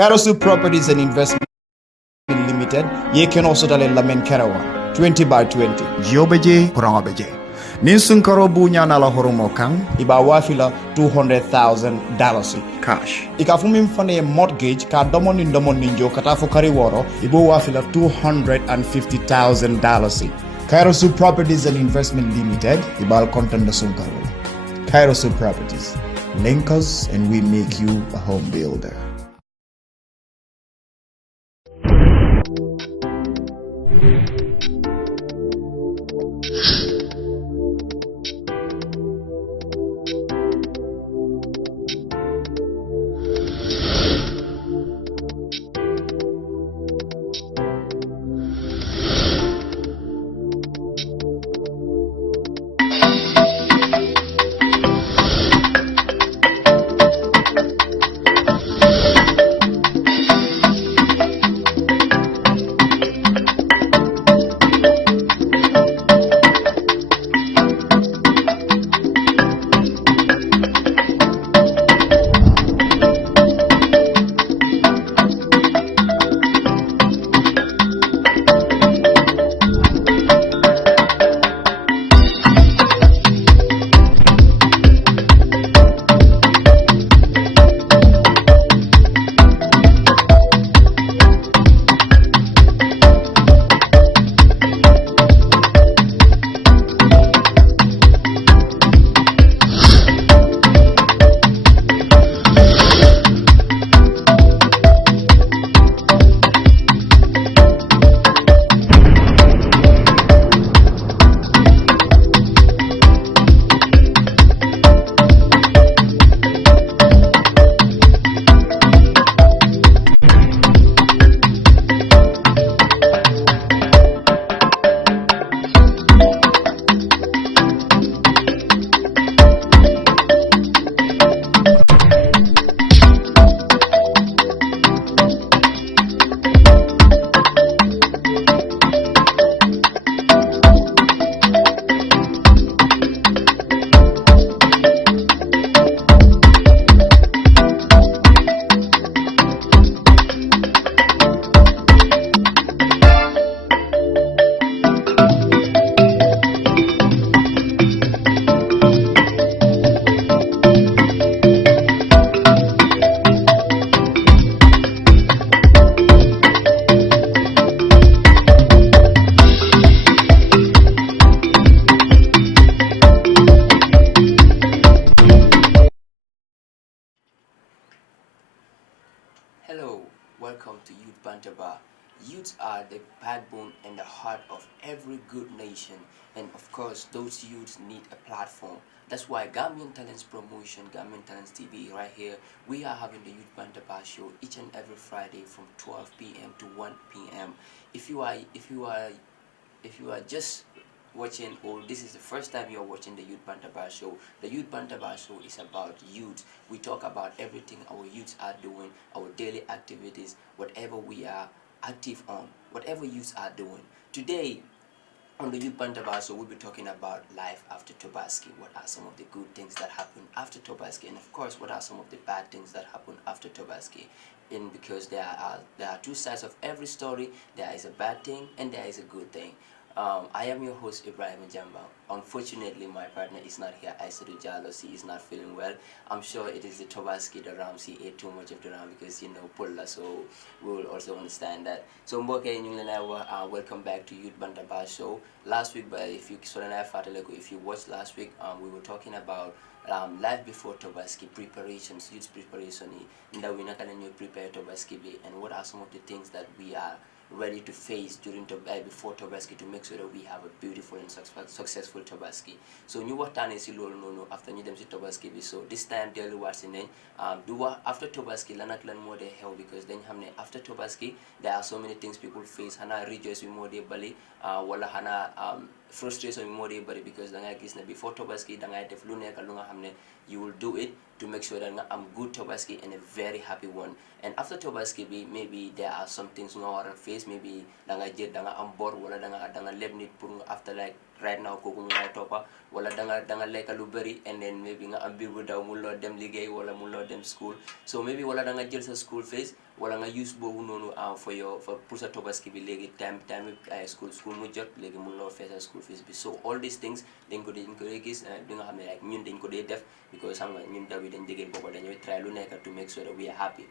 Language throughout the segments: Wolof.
Karasu Properties and Investment Limited, ye can also dale lamen karawan 20 by 20. Jiobeje, Kurangabeje. Ninsun karobu nyana la horomo kang. Iba wafila $200,000. Cash. Ika fumim fane mortgage ka domon ninjo kata fokari woro ibo wafila $250,000. Karasu Properties and Investment Limited, ibal content da sun karola. Karasu Properties. Link us and we make you a home builder. Hello, welcome to Youth Bantaba. Youths are the backbone and the heart of every good nation, and of course, those youths need a platform. That's why Gambian Talents Promotion, Gambian Talents TV, right here, we are having the Youth Bantaba show each and every Friday from 12 p.m. to 1 p.m. If you are just watching, or this is the first time you're watching the Youth Bantaba show, the Youth Bantaba show is about youth. We talk about everything our youths are doing, our daily activities, whatever we are active on, whatever youths are doing. Today, on the Youth Bantaba show, we'll be talking about life after Tobaski. What are some of the good things that happen after Tobaski, and of course, what are some of the bad things that happen after Tobaski? And because there are two sides of every story. There is a bad thing and there is a good thing. I am your host Ibrahim Jamba. Unfortunately, my partner is not here. Aissatou Jallow, she is not feeling well. I'm sure it is the Tobaski, the ram. She ate too much of the ram because pulla. So we will also understand that. So Mboke, welcome back to Youth Bantaba show. Last week, but if you watched last week, we were talking about life before Tobaski preparations, youth preparation. In that we not gonna prepare Tobaski, and what are some of the things that we are ready to face before Tobaski to make sure that we have a beautiful and successful Tobaski. So ñu waxtaanee si loolu noonu after ñu dem si Tobaski bi, so this time delluwaat si nañ du wax after Tobaski lan ak lan moo dee xew, because dañ xam ne after Tobaski there are so many things people face. Xanaa rejoice bi moo dee bali wala xanaa frustration bi moo dee bari, because da ngay gis ne before Tobaski da ngay def lu nekk lu nga xam ne you will do it to make sure that I'm good Tobaski and a very happy one. And after Tobaski, maybe there are some things you want to face. Maybe danga jet danga am board wala danga leb nit pour after, like right now koku ñu lay topa wala wala danga lekka lu bëri and then maybe nga am biir bu daw mënuloo dem liggéey wala mënuloo dem school so maybe wala danga jël sa school fees wala nga use boobu noonu for pour sa Tobaski bi léegi time school mu jot léegi mënuloo fee sa school fees bi so all these things dañ ko dee gis di nga xam ne like ñun dañ ko dee def because xam nga ñun daw yi dañ déggee booba dañuy try lu nekk to make sure that we are happy.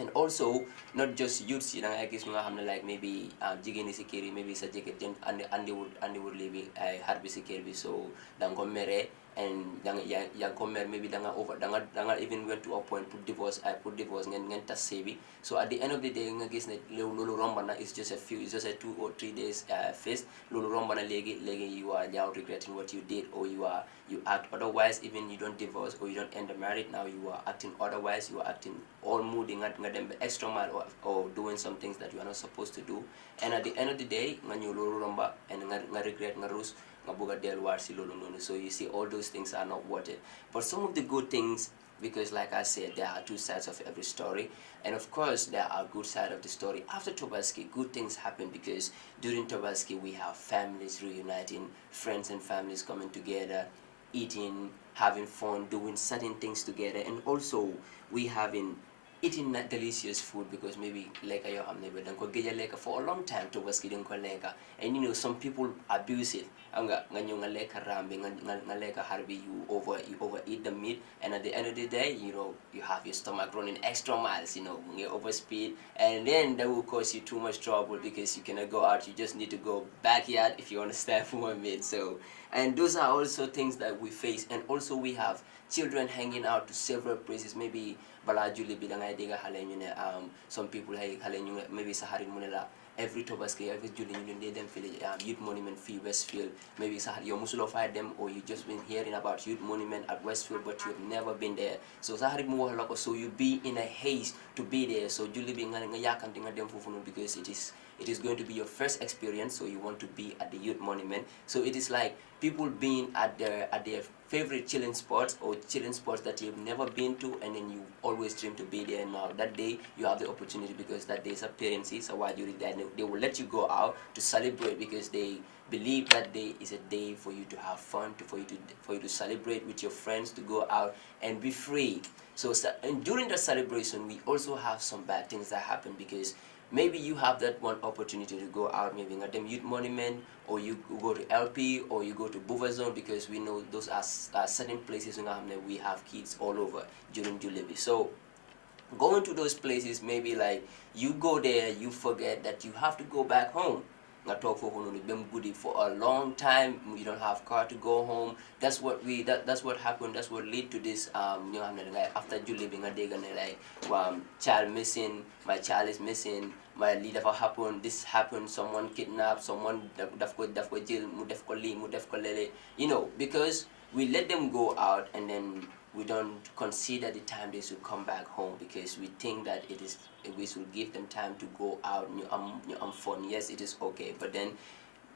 And also not just youths yi da ngay gis ñu nga xam ne like maybe jigéen ñi si kër yi maybe sa jëkkër jën andiwul lii bi ay xar bi si kër bi so da nga ko meree and yaa ngi ko mer maybe da nga even went to a point pour divorce ngeen tas sëy bi so at the end of the day nga gis ne loolu romba na it's just a 2 or 3 days phase loolu romba na léegi you are now regretting what you did or you act otherwise even you don't divorce or you don't end the marriage now you are acting otherwise you are acting all moody nga dem extra mile or doing some things that you are not supposed to do and at the end of the day nga ñëw loolu romba and nga regret nga rus nga bëgg a delluwaat si loolu noonu so you see all those things are not worth it but some of the good things because like I said there are two sides of every story and of course there are good side of the story after Tobaski good things happen because during Tobaski we have families reuniting friends and families coming together eating having fun doing certain things together and also we having eating that delicious food because maybe like your like for a long time Tobaski and you know some people abuse it nga rambi nga harbi you overeat the meat and at the end of the day you know you have your stomach running extra miles you know you overspeed and then that will cause you too much trouble because you cannot go out you just need to go backyard if you understand what I mean so and those are also things that we face and also we have children hanging out to several places maybe bala julli bi da ngay dégg xale ñu ne some people xale ñu maybe sa xarit mu ne la every Tobaski every julli ñu dee dem fii youth monument fii Westfield maybe sa yow musuloo fay dem or you just been hearing about youth monument at Westfield but you've never been there so sa xarit mu wax la ko so you be in a haste to be there so julli bi nga yàkkamti nga dem foofu noonu because it is going to be your first experience so you want to be at the youth monument so it is like people being at their favorite chilling spots or chilling spots that you've never been to and then you always dream to be there now that day you have the opportunity because that day is appearance so why you that they will let you go out to celebrate because they believe that day is a day for you to have fun for you to celebrate with your friends to go out and be free so and during the celebration we also have some bad things that happen because maybe you have that one opportunity to go out maybe at the youth monument or you go to LP or you go to buffer zone because we know those are certain places in Ghana we have kids all over during Julebi so going to those places maybe like you go there you forget that you have to go back home nga talk for a long time you don't have car to go home that's what happened that's what lead to this you know after Julebi nga dega like child missing my child is missing my lead ever happened this happened someone kidnapped someone daf ko jail mu def ko li mu def ko lele you know because we let them go out and then we don't consider the time they should come back home because we think that we should give them time to go out fun yes it is okay but then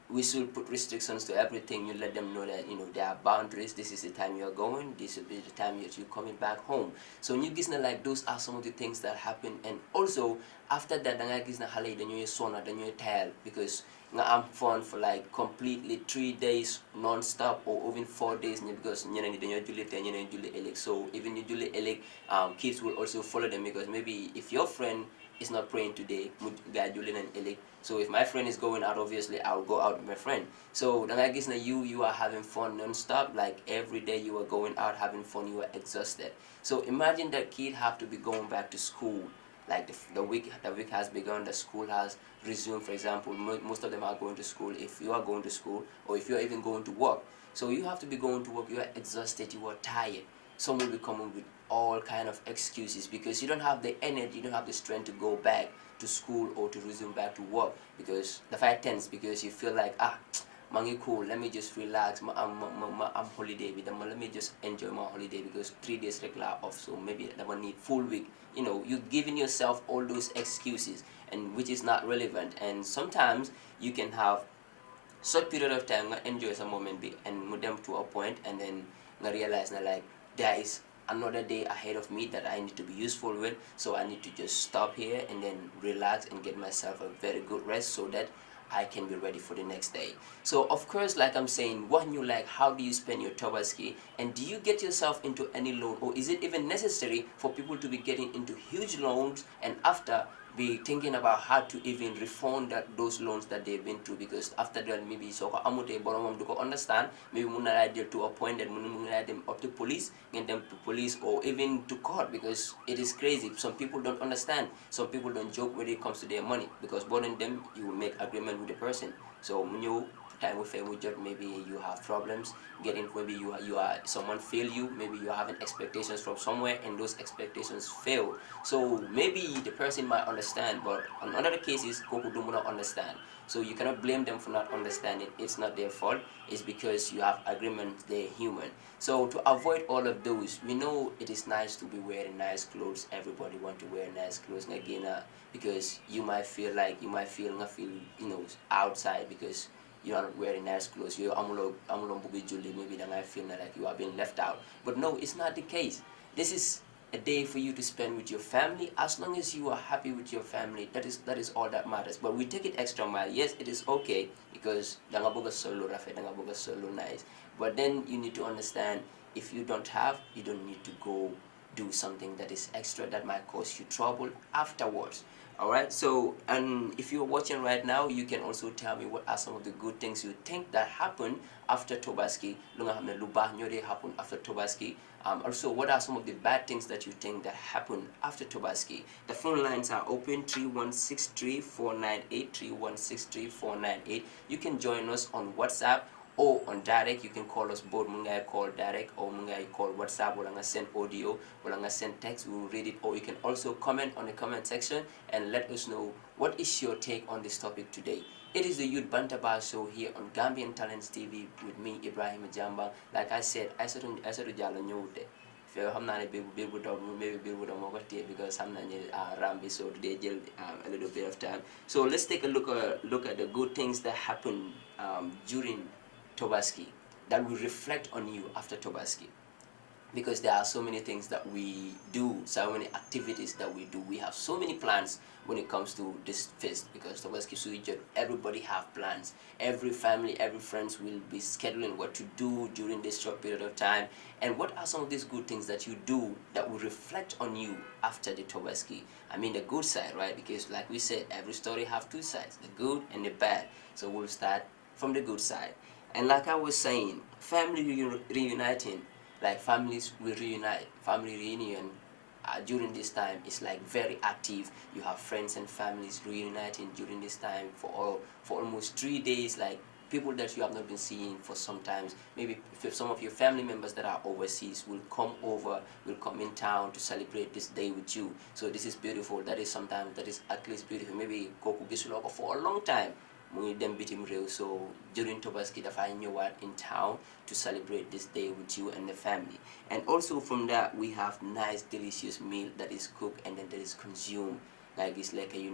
we should put restrictions to everything you let them know that you know there are boundaries this is the time you're going this will be the time you're coming back home so you gis na like those are some of the things that happen and also after that danga gis na xale yi dañuy sona dañuy tired because nga am fun for like completely 3 days non-stop or even 4 days because ñeneen ñi dañoo julli te ñeneen julli ëllëg so even you julli ëllëg kids will also follow them because maybe if your friend is not praying today guy julli nañ ëllëg so if my friend is going out obviously I'll go out with my friend so danga gis na you are having fun non-stop like every day you are going out having fun you are exhausted so imagine that kid have to be going back to school like the week has begun the school has resumed for example most of them are going to school if you are going to school or if you are even going to work so you have to be going to work you are exhausted you are tired some will be coming with all kind of excuses because you don't have the energy you don't have the strength to go back to school or to resume back to work because the fight tense because you feel like mangi cool let me just relax I'm holiday let me just enjoy my holiday because 3 days regular off so maybe I need full week you know you're giving yourself all those excuses and which is not relevant and sometimes you can have short period of time enjoy some moment and move them to a point and then I realize that like there is another day ahead of me that I need to be useful with so I need to just stop here and then relax and get myself a very good rest so that I can be ready for the next day. So of course, like I'm saying, what you like, how do you spend your Tobaski, and do you get yourself into any loan, or is it even necessary for people to be getting into huge loans and after be thinking about how to even refund those loans that they've been through? Because after that, maybe so amute boromam do ko understand, maybe muna idea to a point that muna them up to police, get them to police or even to court, because it is crazy. Some people don't understand. Some people don't joke when it comes to their money, because burden them, you will make agreement with the person. So when you time with family job, maybe you have problems getting, maybe you are someone fail you, maybe you're having expectations from somewhere and those expectations fail. So maybe the person might understand, but on other cases koku do not understand. So you cannot blame them for not understanding. It's not their fault. It's because you have agreements. They're human. So to avoid all of those, we know it is nice to be wearing nice clothes. Everybody want to wear nice clothes again, because you might feel like outside because you are not wearing nice clothes. You maybe that might feel like you are being left out. But no, it's not the case. This is a day for you to spend with your family. As long as you are happy with your family, that is all that matters. But we take it extra mile. Yes, it is okay because dangabuga solo rafe, dangabuga solo nice. But then you need to understand, if you don't have, you don't need to go do something that is extra that might cause you trouble afterwards. All right, so, and if you're watching right now, you can also tell me what are some of the good things you think that happened after Tobaski. Happened after Tobaski. Also, what are some of the bad things that you think that happened after Tobaski? The phone lines are open, 3163-498, 3163-498. You can join us on WhatsApp or on direct. You can call us both. Mungai call direct or mungai call WhatsApp. Or send audio or send text. We will read it. Or you can also comment on the comment section and let us know what is your take on this topic today. It is the Youth Bantaba show here on Gambian Talents TV with me, Ibrahim Jamba. Like I said to Jalo Nyote. If you have not maybe because I'm not Rambi, so today a little bit of time. So let's take a look at the good things that happened during Tobaski that will reflect on you after Tobaski. Because there are so many things that we do, so many activities that we do. We have so many plans when it comes to this fest, because Tobaski Suijot, everybody have plans. Every family, every friends will be scheduling what to do during this short period of time. And what are some of these good things that you do that will reflect on you after the Tobaski? I mean the good side, right? Because like we said, every story have two sides, the good and the bad. So we'll start from the good side. And like I was saying, family reuniting, like families will reunite. Family reunion during this time is like very active. You have friends and families reuniting during this time for almost 3 days. Like people that you have not been seeing for some times. Maybe if some of your family members that are overseas will come over, will come in town to celebrate this day with you. So this is beautiful. That is sometimes that is at least beautiful. Maybe koku gisuloko for a long time. So during Tobaski, dafay ñëwaat in town to celebrate this day with you and the family. And also from that, we have nice delicious meal that is cooked and then that is consumed. Like it's like you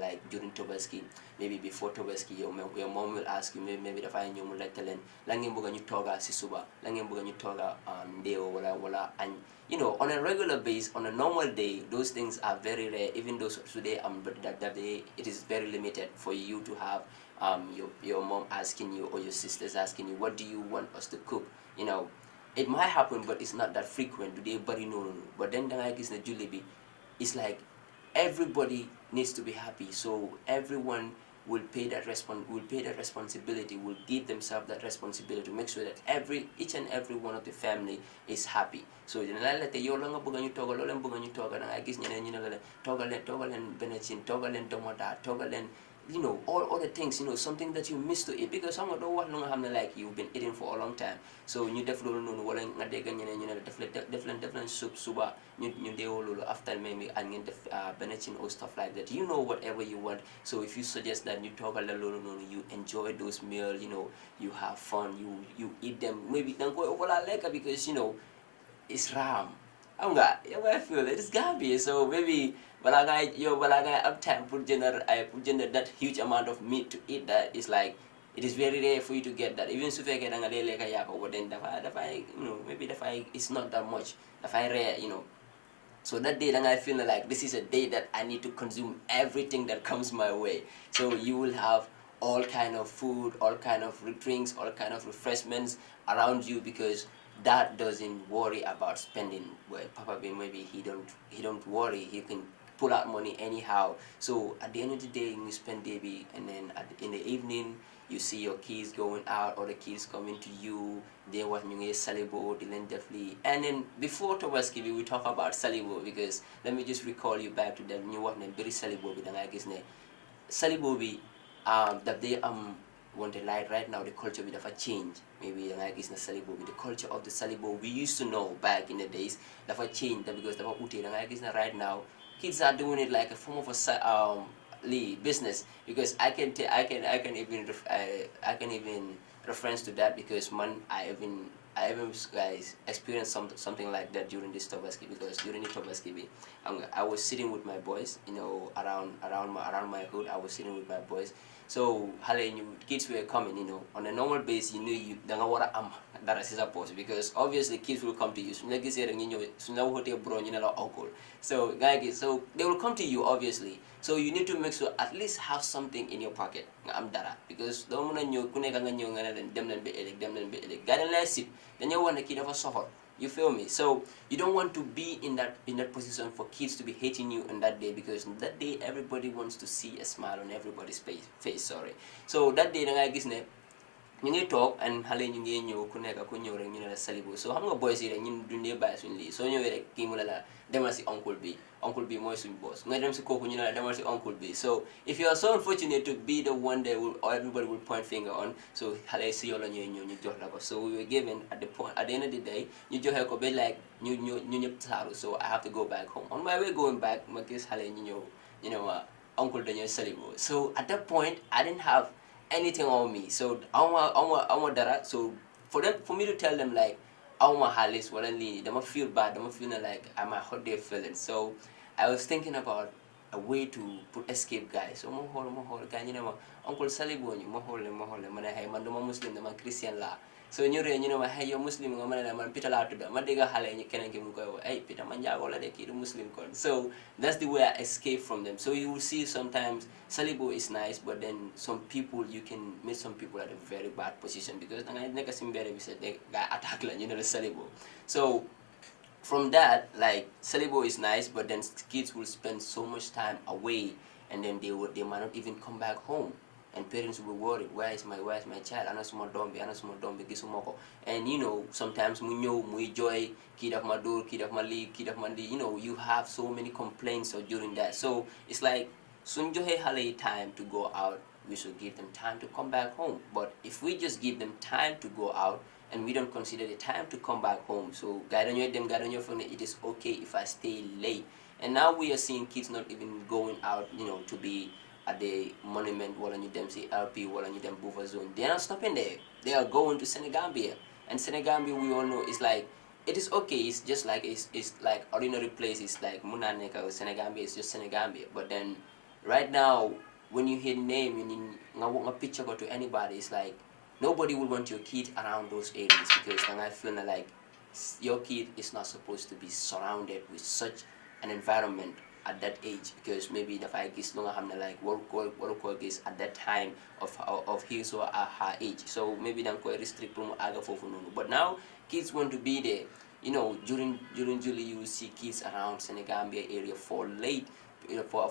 like during Tobaski, maybe before Tobaski, your mom will ask you, maybe dafay ñëw mu laajte leen la ngeen bëgg ñu tooga si suba, la ngeen bëgg ñu tooga ndeewo wala añ. You know, on a regular basis, on a normal day, those things are very rare. Even though today, that day, it is very limited for you to have your mom asking you or your sisters asking you, what do you want us to cook? You know, it might happen, but it's not that frequent today. But no. But then I guess the Julebi, it's like everybody needs to be happy. So everyone will pay that responsibility, will give themselves that responsibility to make sure that each and every one of the family is happy. So yo la nga bëgg ñu togal lo leen bëgg ñu togal da nga gis ñeneen ñu ne la togal leen benachin, togal leen domoda, togal leen, you know, all the things, you know, something that you miss to eat, because some of the wax nga xam ne like you've been eating for a long time. So ñu def loolu noonu wala nga dégg ñeneen ñu ne def leen soup suba ñu deewoo loolu after maybe and ngeen def benachin or stuff like that. You know, whatever you want. So if you suggest that you togal la loolu noonu, you enjoy those meals, you know, you have fun, you eat them, maybe danga koy wala lekk because, you know, it's ram. I feel it is Gambia, so maybe balagay up time put that huge amount of meat to eat, that is like it is very rare for you to get that. Even if you get like a yako, but then you know, maybe it's not that much. Rare, you know. So that day, then I feel like this is a day that I need to consume everything that comes my way. So you will have all kind of food, all kind of drinks, all kind of refreshments around you, because dad doesn't worry about spending. Well, Papa Bear, maybe he don't worry. He can pull out money anyhow. So at the end of the day, you spend baby, and then in the evening you see your kids going out, or the kids coming to you. They want you salibo, then definitely. And then before Tobaski, we talk about salibo, because let me just recall you back to the new one, very salibo, with I guess Salibobi, that they want to like right now the culture will have a change. Maybe like it's not Salibobi, the culture of the Salibo we used to know back in the days that a change that because the Ute and like it's not right now. Kids are doing it like a form of a business, because I can even reference to that, because man I even guys experienced something like that during this Tobaski, because during the Tobaski I was sitting with my boys, around my hood. I was sitting with my boys. So kids were coming, on a normal base. You knew you danga wara that is supposed, because obviously kids will come to you. Uncle. So guys, so they will come to you obviously. So you need to make sure at least have something in your pocket. I'm dara, because don't wanna know kuneka nganyo ngana dem nan be elek. Gana sit. Then you want the kid of a sohor. You feel me? So you don't want to be in that position for kids to be hating you on that day, because that day everybody wants to see a smile on everybody's face. Sorry. So that day I guess ñu ngi toog and xale ñu ngi ñëw ku nekk ku ñëw rek ñu ne la salibo. So xam nga boys yi rek ñun dundee bàyyi suñu lii soo ñëwee rek kii mu la demal si uncle bi mooy suñu boss nga dem si kooku ñu ne la demal si uncle bi. So if you are so unfortunate to be the one that or everybody will point finger on, so xale si yow la ñuy ñëw ñu jox la ko. So we were given at the end of the day ñu joxe ko ba like ñu ñëpp saaru. So I have to go back home. On my way going back ma gis xale ñu ñëw ñu ne ma uncle dañuy salibo. So at that point I didn't have anything on me. So I want that. So for me to tell them like I want halis wala lini, they feel bad, they feel like I'm a hot day feeling. So I was thinking about a way to put escape guys. So mo hol guy you know uncle salibo ñu mo hol man hey man dama muslim dama christian la. So ñu re ñu ne ma hey yo muslim nga man man pita la tudda ma dega xale ñu keneen ki mu koy wax hey pita man jaago la de ki du muslim kon. So that's the way I escape from them. So you will see sometimes salibo is nice, but then some people you can meet some people at a very bad position, because da ngay nekk si mbedd bi sax guy attack la ñu ne la salibo. So from that, like salibo is nice, but then kids will spend so much time away, and then they might not even come back home, and parents will be worried, where is my child? Ana suma dombi gisuma ko. And sometimes mu ñew muy joy kid of my door, kid of my league, kid of my league. You have so many complaints during that. So it's like suñ joxe xale time to go out, we should give them time to come back home. But if we just give them time to go out and we don't consider the time to come back home, so it is okay if I stay late. And now we are seeing kids not even going out, to be at the monument, while you them see LP, while you them buffer zone. They are not stopping there. They are going to Senegambia. And Senegambia, we all know, is like, it is okay. It's just like, it's like ordinary place. It's like Munaneka or Senegambia. It's just Senegambia. But then, right now, when you hear name, when you a picture go to anybody, it's like, nobody will want your kid around those areas, because then I feel like your kid is not supposed to be surrounded with such an environment at that age, because maybe the five kids don't have like what is at that time of his or her age. So maybe they quite restrict from other for but now kids want to be there. During July you will see kids around Senegambia area for late, for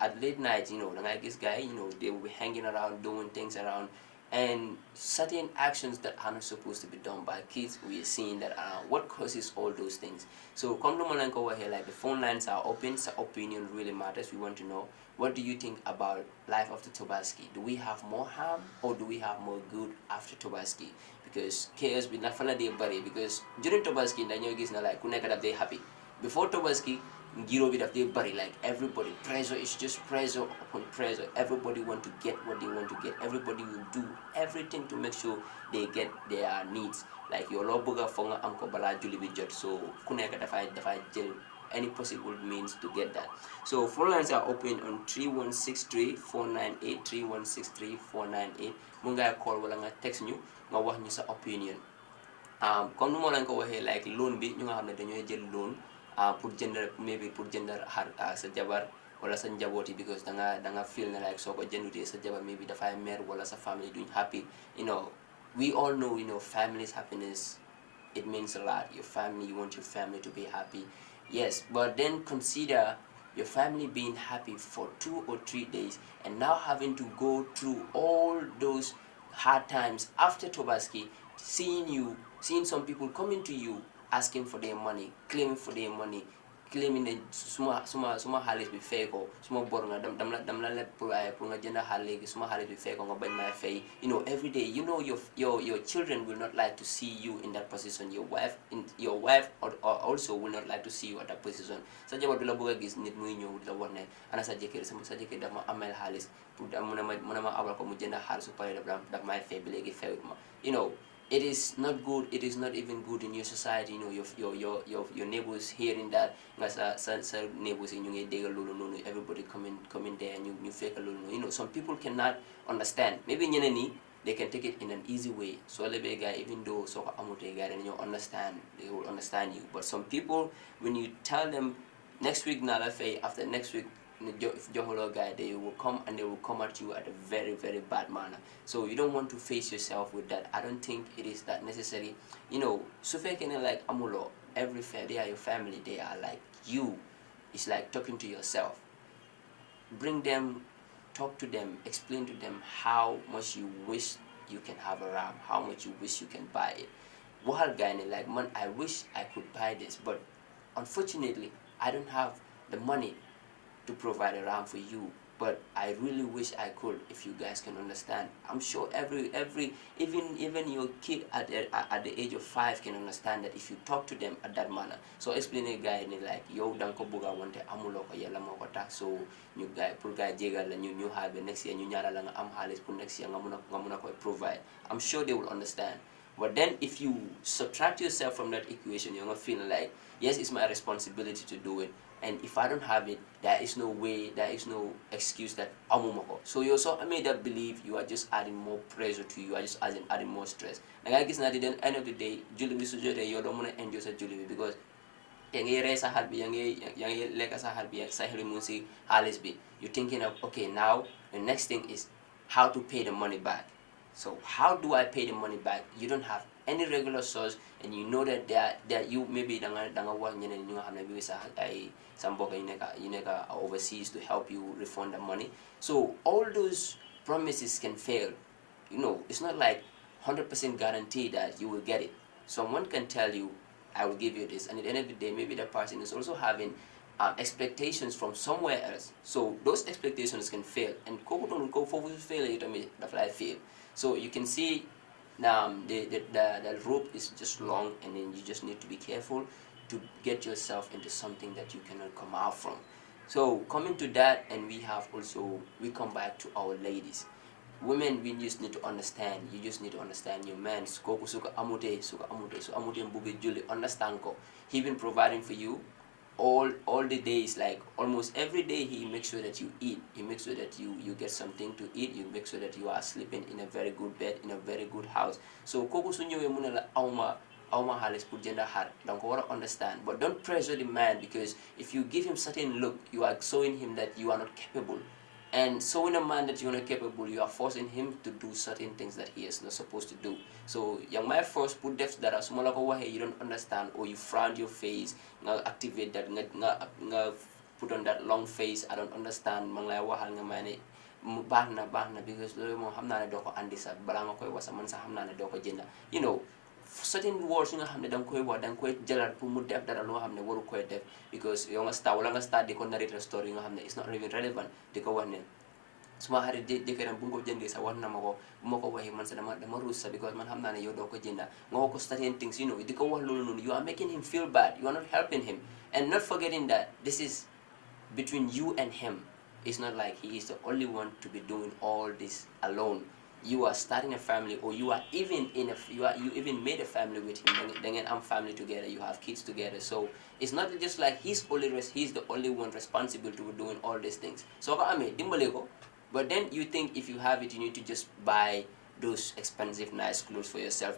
at late night, like this guy, they will be hanging around doing things around, and certain actions that are not supposed to be done by kids, we are seeing that what causes all those things. So come to Malanko over here, like the phone lines are open, so opinion really matters. We want to know, what do you think about life after Tobaski? Do we have more harm or do we have more good after Tobaski? Because chaos will not follow their body, because during Tobaski, the new is not like kuneka they happy. Before Tobaski, Giro bit of their body, like everybody, pressure is just pressure upon pressure. Everybody want to get what they want to get. Everybody will do everything to make sure they get their needs. Like your law boga fonga amko bala juli bijot. So kuneka dafai gel any possible means to get that. So phone lines are open on 3163 498 3163 498. Munga call wala nga text ñu nga wax ñu sa opinion. Comme nu mo lañ ko waxee like loan bi ñu nga xam ne dañoo jël loan pour jëndal maybe pour jëndal sa jabar wala sa njabooti because danga feel na like soo ko jëndutee sa jabar maybe dafay mer wala sa family duñ happy. You know, we all know, you know, family's happiness, it means a lot. Your family, you want your family to be happy, yes, but then consider your family being happy for 2 or 3 days and now having to go through all those hard times after Tobaski, seeing some people coming to you asking for their money, claiming for their money, claiming that suma halis bi fay ko suma bor nga dam la leb pour nga jënd xaalis gi suma halis bi fay ko nga bañ ma fay. You know, every day, you know, your children will not like to see you in that position. Your wife or also will not like to see you at that position. Sa jabar du la bëgg a gis nit muy ñëw di la wax ne ana sa jëkkër dama amel xaalis pour mu ne ma abal ko mu jënd xaalis su pare daf may fay bi léegi fayut ma. You know, it is not good. It is not even good in your society. You know, your neighbors hearing that nga sa neighbors yi ñu ngi déggal loolu noonu, everybody coming there and you fake loolu noonu. You know, some people cannot understand. Maybe ñeneen ñi they can take it in an easy way. So lebee guy, even though soo ko amutee guy dañoo understand, they will understand you. But some people, when you tell them next week naa la fay, after next week joxoloo guy, they will come and they will come at you at a very, very bad manner. So you don't want to face yourself with that. I don't think it is that necessary. You know, su fekkee ne like amuloo, every fair they are your family, they are like you. It's like talking to yourself. Bring them, talk to them, explain to them how much you wish you can have a ram, how much you wish you can buy it. Waxal guy ne like, man, I wish I could buy this, but unfortunately I don't have the money to provide a ram for you, but I really wish I could, if you guys can understand. I'm sure even your kid at the age of 5 can understand that if you talk to them at that manner. So explain a guy like, yo dang ko buga wante amulo ko yalla moko tax, so ñu guy pour guy jégal la ñu have next year ñu ñaara la nga am xaalis pour next year nga mëna ko provide. I'm sure they will understand. But then if you subtract yourself from that equation, you're gonna feel like, yes, it's my responsibility to do it, and if I don't have it, there is no way, there is no excuse that amumako. So you also made that believe you are just adding more pressure to you, are just adding more stress. And I guess at the end of the day, Julie bi sujote you don't want to enjoy sa Julie because yang re sa hal bi yang leka sa hal bi sa heli munsi halis bi. You're thinking of, okay, now the next thing is how to pay the money back. So how do I pay the money back? You don't have any regular source, and you know that that you maybe danga work ñeneen ñu nga xam ne bi sax ay sa mbokk yu nekk overseas to help you refund the money. So all those promises can fail. You know, it's not like 100% guarantee that you will get it. Someone can tell you, I will give you this, and at the end of the day, maybe that person is also having expectations from somewhere else. So those expectations can fail, and kooku don't go for fail it, I mean, the fly fail. So you can see the rope is just long, and then you just need to be careful to get yourself into something that you cannot come out from. So coming to that, and we come back to our ladies. Women, we just need to understand. You just need to understand your man. Koku suka amute, so amute mbuge juli. Understand ko. He been providing for you all the days, like almost every day. He makes sure that you eat. He makes sure that you get something to eat. You make sure that you are sleeping in a very good bed, in a very good house. So koku sunyewe munela auma halis put gender hard. Don't go to understand, but don't pressure the man, because if you give him certain look, you are showing him that you are not capable. And showing a man that you're not capable, you are forcing him to do certain things that he is not supposed to do. So, young man first put depth that are smaller, you don't understand, or you frown your face, activate that, put on that long face, I don't understand, because you know, certain words you know dang koy wax dang koy jalat pour mu def dara lo xamne waru koy def, because yo nga star wala nga start di ko narrate story nga xamne it's not even relevant di ko wax ne suma xarit jëkkëram bu nga ko jëndee sa wax na ma ko bu ma ko waxee man sa dama ruus sa, because man xam naa ne yow doo ko jënda nga wax ko certain things, you know, di ko wax loolu noonu, you are making him feel bad, you are not helping him, and not forgetting that this is between you and him. It's not like he is the only one to be doing all this alone. You are starting a family, or you are even you even made a family with him. Then I'm family together. You have kids together. So it's not just like he's the only one responsible to doing all these things. So I mean, dimbalego. But then you think if you have it, you need to just buy those expensive, nice clothes for yourself.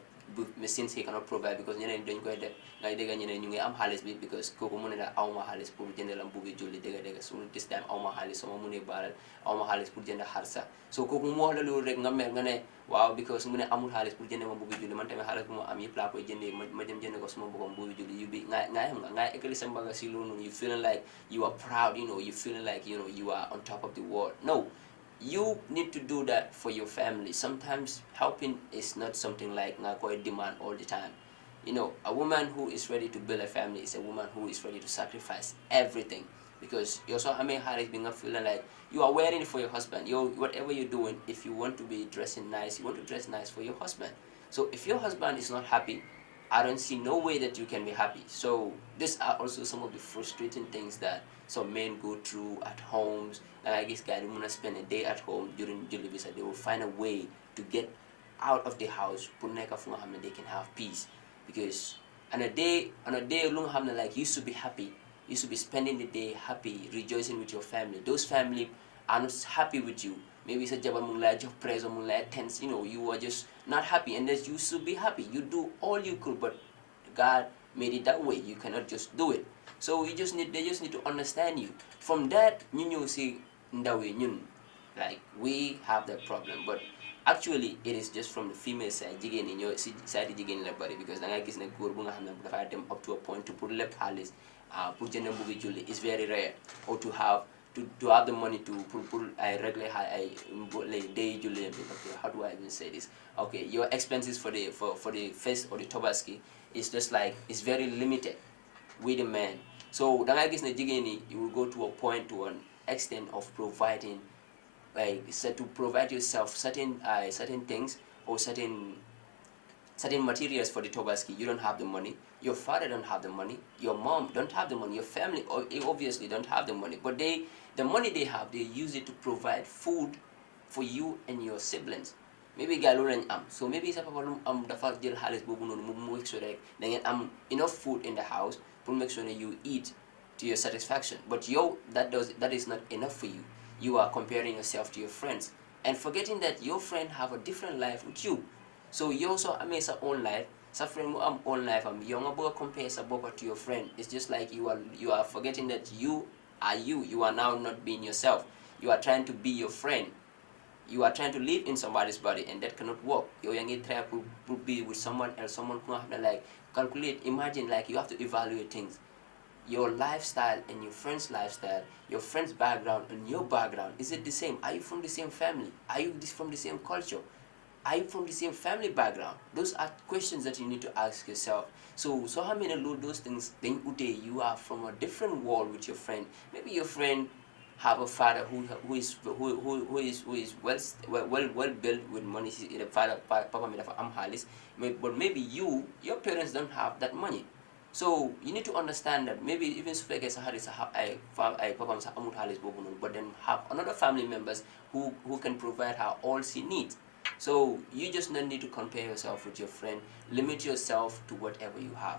since he cannot provide because ñeneen dañ koy def ngay dégg ñeneen ñu ngi am xaalis bi because kooku mu ne la awma xaalis pour jënd la mbubi julli dégg so this time awma xaalis sama mu ne baalal awma xaalis pour jënd xarsa so kooku mu wax la loolu rek nga mer nga ne waaw because mu ne amul xaalis pour jënd ma mbubi julli man tamit xaalis bu ma am yëpp laa koy jëndee ma dem jënd ko suma boppam mbubi julli yu bi ngay xam nga ngay ekkali sa mbaga si loolu noonu you feeling like you are proud, you feeling like you are on top of the world. No, you need to do that for your family. Sometimes helping is not something like ngakoy demand all the time. A woman who is ready to build a family is a woman who is ready to sacrifice everything, because you're so Harris being feeling like you are wearing it for your husband. Whatever you're doing, if you want to be dressing nice, you want to dress nice for your husband. So if your husband is not happy, I don't see no way that you can be happy. So these are also some of the frustrating things that some men go through at homes. And I guess guys, they want to spend a day at home during Julie Visa. They will find a way to get out of the house, they can have peace. Because on a day like you should be happy. You should be spending the day happy, rejoicing with your family. Those family are not happy with you. Maybe it's a job of praise or tense, you are just not happy, and that you should be happy. You do all you could, but God made it that way. You cannot just do it. So they just need to understand you. From that, you see like we have that problem, but actually it is just from the female side, jigen in your side jigen la body, because I guess na goor bu nga xamne dafa dem up to a point to put lep halis pour jënd mbubi julli is very rare, or to have the money to put a regular day julli. How do I even say this? Okay, your expenses for the fest or the Tobaski is just like it's very limited with the man. So then I guess na jigeni you will go to a point, to an extent of providing, to provide yourself certain things or certain materials for the Tobaski. You don't have the money, your father don't have the money, your mom don't have the money, your family obviously don't have the money, but the money they have, they use it to provide food for you and your siblings. Maybe so maybe sa papa dafa jël xaalis boobu noonu mu make sure rek da ngeen am enough food in the house to make sure that you eat to your satisfaction. But that is not enough for you. You are comparing yourself to your friends and forgetting that your friend have a different life with you. So you also sa own life, sa friend mo own life you nga compare sa bopa to your friend. It's just like you are forgetting that you are now not being yourself. You are trying to be your friend. You are trying to live in somebody's body, and that cannot work. You are trying to be with someone else, someone who have to like calculate. Imagine like you have to evaluate things. Your lifestyle and your friend's lifestyle, your friend's background and your background, is it the same? Are you from the same family? Are you from the same culture? Are you from the same family background? Those are questions that you need to ask yourself. So how many of those things, then you are from a different world with your friend. Maybe your friend have a father who is well built with money. The father papa made am halis, but maybe your parents don't have that money. So you need to understand that maybe even Sufeke Saharis papa sa amut halis bobu, but then have another family members who can provide her all she needs. So you just don't need to compare yourself with your friend. Limit yourself to whatever you have.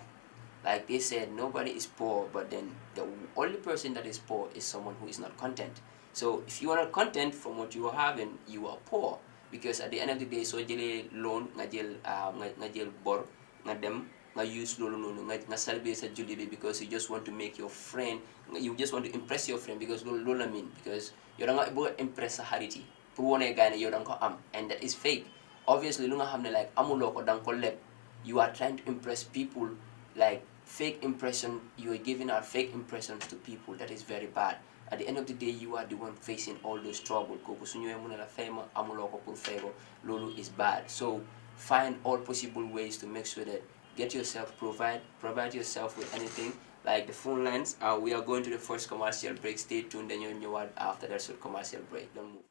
Like they said, nobody is poor, but then the only person that is poor is someone who is not content. So if you are not content from what you are having, you are poor. Because at the end of the day, so jele loan, ngajel bor, ngadem, nga use nga celebrate sa julibi because you just want to make your friend, you just want to impress your friend because lola mean, because you don't want to impress sa hariti. And that is fake. Obviously, like you are trying to impress people, like fake impression. You are giving out fake impressions to people. That is very bad. At the end of the day, you are the one facing all those trouble. Lulu is bad. So find all possible ways to make sure that get yourself provide yourself with anything. Like the phone lines. We are going to the first commercial break. Stay tuned. Then you know after that commercial break. Don't move.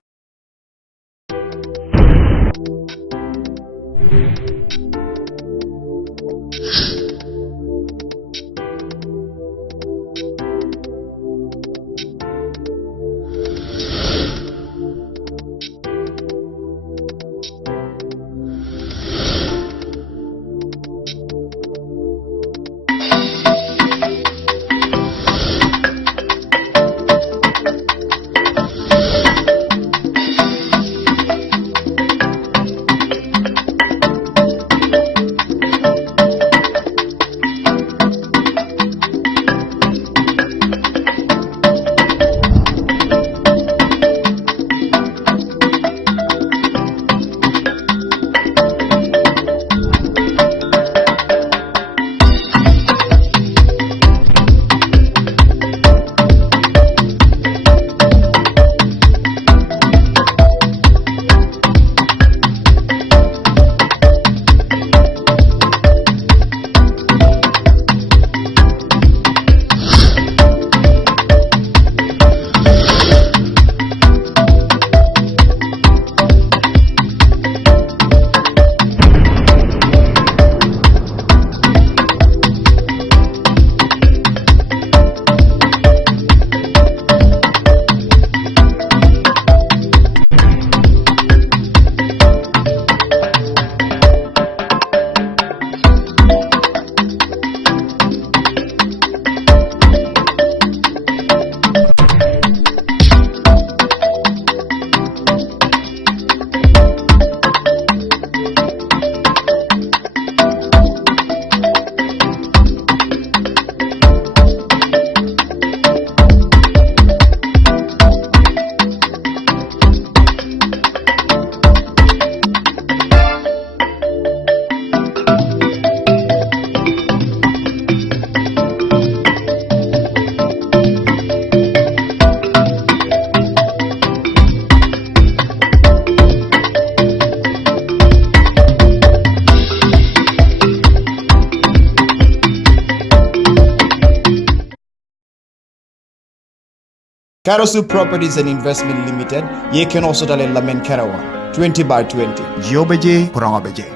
Karasu Properties and Investment Limited, ye can also dale Lamen Karawan, 20 by 20. Jiobeje, Kurangabeje.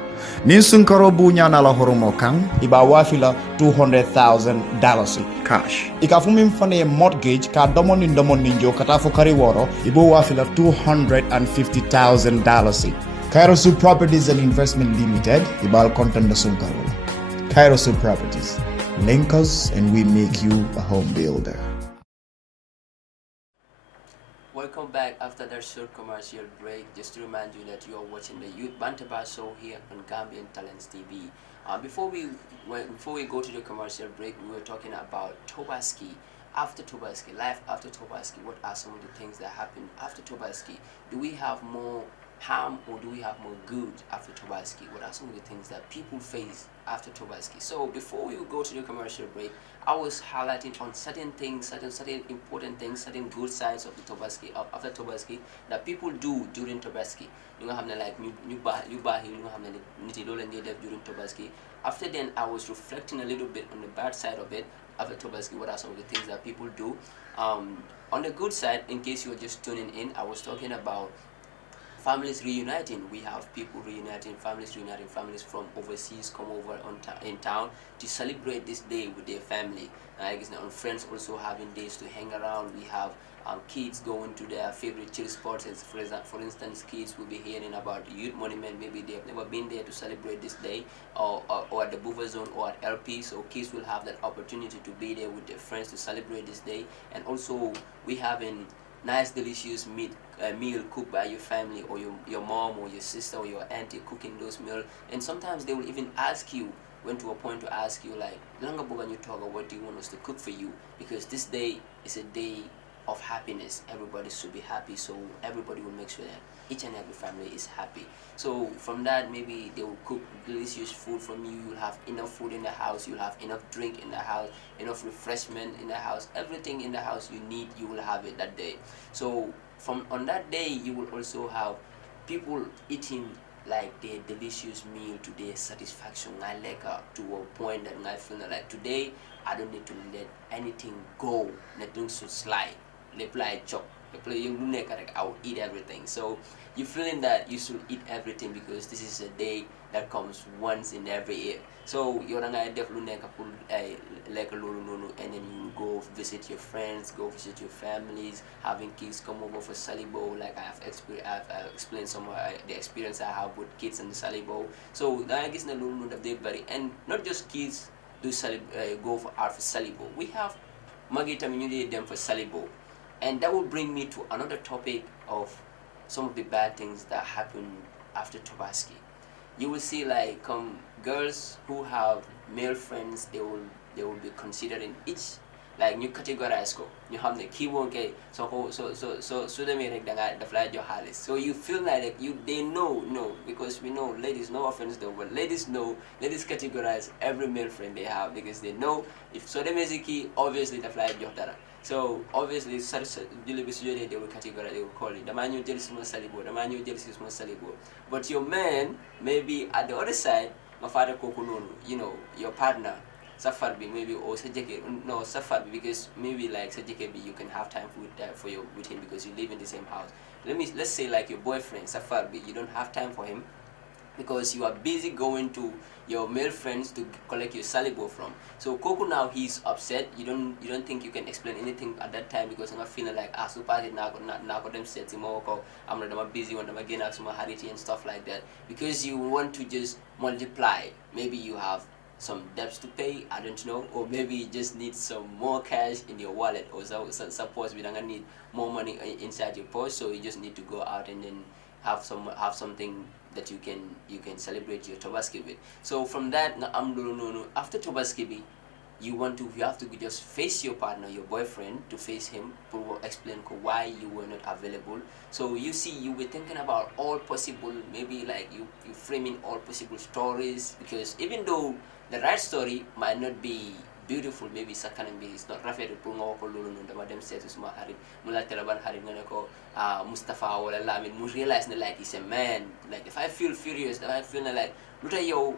Nin sunkaro bunyana la horomo kang. Iba wafila $200,000. Cash. Ikafumi mfane mortgage ka domon ninjo katafu kari woro, ibo wafila $250,000. Karasu Properties and Investment Limited, ibal contanda sunkaro. Karasu Properties. Link us and we make you a home builder. Welcome back after that short commercial break. Just to remind you that you are watching the Youth Bantaba show here on Gambian Talents TV. Before we go to the commercial break, we were talking about Tobaski. After Tobaski, life after Tobaski, what are some of the things that happen after Tobaski? Do we have more harm or do we have more good after Tobaski? What are some of the things that people face after Tobaski? So before we go to the commercial break, I was highlighting on certain things, certain important things, certain good sides of the Tobaski, after Tobaski, that people do during Tobaski. You know, like during Tobaski. After then, I was reflecting a little bit on the bad side of it. After Tobaski, what are some of the things that people do? On the good side, in case you are just tuning in, I was talking about families reuniting. We have people reuniting, families from overseas come over in town to celebrate this day with their family. And friends also having days to hang around. We have kids going to their favorite chill spots. For instance, kids will be hearing about the Youth Monument. Maybe they have never been there to celebrate this day, or at the Buffer Zone or at LP. So kids will have that opportunity to be there with their friends to celebrate this day. And also we have in nice delicious meal cooked by your family, or your mom or your sister or your auntie cooking those meals. And sometimes they will even ask you, went to a point to ask you like, Langa Boga you talk, what do you want us to cook for you? Because this day is a day of happiness. Everybody should be happy, so everybody will make sure that each and every family is happy. So from that, maybe they will cook delicious food from you. You'll have enough food in the house, you'll have enough drink in the house, enough refreshment in the house. Everything in the house you need, you will have it that day. So from on that day, you will also have people eating like their delicious meal to their satisfaction. I like to a point that I feel like today I don't need to let anything go, nothing should slide. Play chop, I will eat everything. So you're feeling that you should eat everything because this is a day that comes once in every year. So you're gonna definitely like a little and then you go visit your friends, go visit your families, having kids come over for Salibo. Like I've explained some of the experience I have with kids in the Salibo. So that is the little that they bury, and not just kids do go for art for Salibo. We have Magita community them for Salibo. And that will bring me to another topic of some of the bad things that happen after Tobaski. You will see like girls who have male friends, they will be considered in each like new categorize ko. You have the keyword okay, so they may the flag your halis. So you feel like they know because we know ladies, no offense though, but ladies categorize every male friend they have because they know if so they may obviously the flag your dara. So obviously, they will categorize, they will call it the man you jealous is salibo, the man you jealous is salibo. But your man maybe at the other side, my father kokununu, your partner, safarbi maybe or sajeke no safarbi because maybe like sajeke you can have time with him because you live in the same house. Let's say like your boyfriend safarbi, you don't have time for him because you are busy going to your male friends to collect your salibo from. So Coco now he's upset. You don't think you can explain anything at that time because I'm not feeling like super now them set him I'm busy when I'm again some harity and stuff like that because you want to just multiply. Maybe you have some debts to pay, I don't know, or maybe you just need some more cash in your wallet, or suppose we don't need more money inside your purse, so you just need to go out and then have something that you can celebrate your Tobaski with. So from that, after Tobaski, you have to just face your partner, your boyfriend, to face him, to explain why you were not available. So you see, you were thinking about all possible, maybe like you framing all possible stories, because even though the right story might not be beautiful, maybe it's not rafet pour nga ko lolu non dama dem setu suma harit mu la teleban harit nga ne ko Mustafa wala Lamin mu realize ne like he's a man, like if I feel furious, if I feel like luta yow